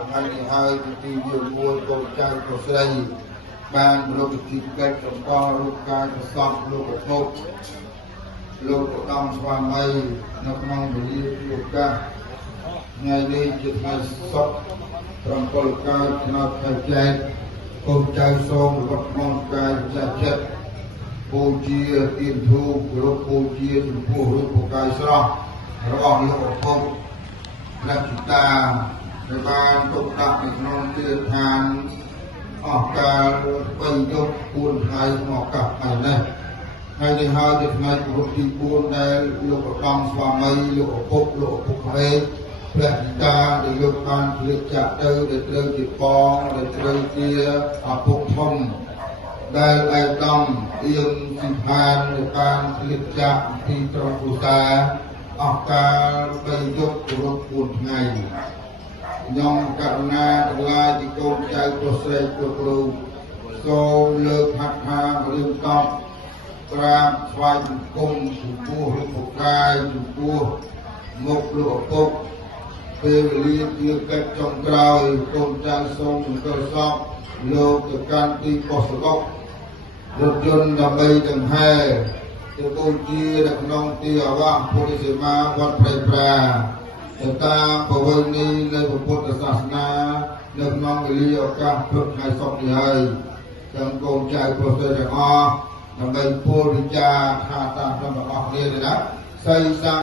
ថ្ងៃនេះហើយទីយើងមួយកូនចៅប្រស្រីបានលោកទីកិច្ចសម្គាល់រូបកាយប្រសពលោកឧបលោកឧត្តមស្វាមីនៅក្នុងវេលាឱកាសថ្ងៃនេះជាថ្ងៃសុក្រ7កើតឆ្នាំខែចែកកូនចៅសូមរបស់ក្នុងកាយចាស់ចិត្តបូជាទានធូបគោរពបូជាចំពោះរូបកាយស្រស់របស់លោកឧបព្រះចិតាដែលបានទុកដាក់នៅក្នុងទានឋានអស់កាល3យប់4ថ្ងៃក្នុងឱកាសថ្ងៃនេះថ្ងៃនេះហើយជាថ្ងៃគោរពទី4ដែលលោកឧត្តមស្វាមីលោកឧបលោកឧបព្រះព្រះចិតាដែលលោកបានភ្លេចចាក់ទៅដែលត្រូវជាបងដែលត្រូវជាឪពុកធំដែលឯកឧត្តមអៀងពីផានដែលបានភ្លេចចាក់ពីក្រុមគ្រួសារអស់កាល3យប់គោរព4ថ្ងៃខ្ញុំករុណាទាំងឡាយជាកូនចៅប្រុសស្រីគ្រប់រូបសូមលើកហាត់ថារៀបតបក្រាបថ្វាយបង្គំចំពោះរូបកាយចំពោះមុខលោកឪពុកពេលវេលាជាកិច្ចចុងក្រោយកូនចៅសូមអង្គុយសពលោកទៅកាន់ទីបោះសឡុករថយន្តដើម្បីដង្ហែទៅបូជានៅក្នុងទីអាវាសពុទ្ធសេមាវត្តព្រៃប្រាទៅតាមប្រវេណីនៃពុទ្ធសាសនានៅក្នុងវេលាឱកាសព្រឹកថ្ងៃសុក្រនេះហើយទាំងកូនចៅប្រុសស្រីទាំងអស់ដើម្បីពលវិចារថាតាមទាំងអស់គ្នាទេណាសីសា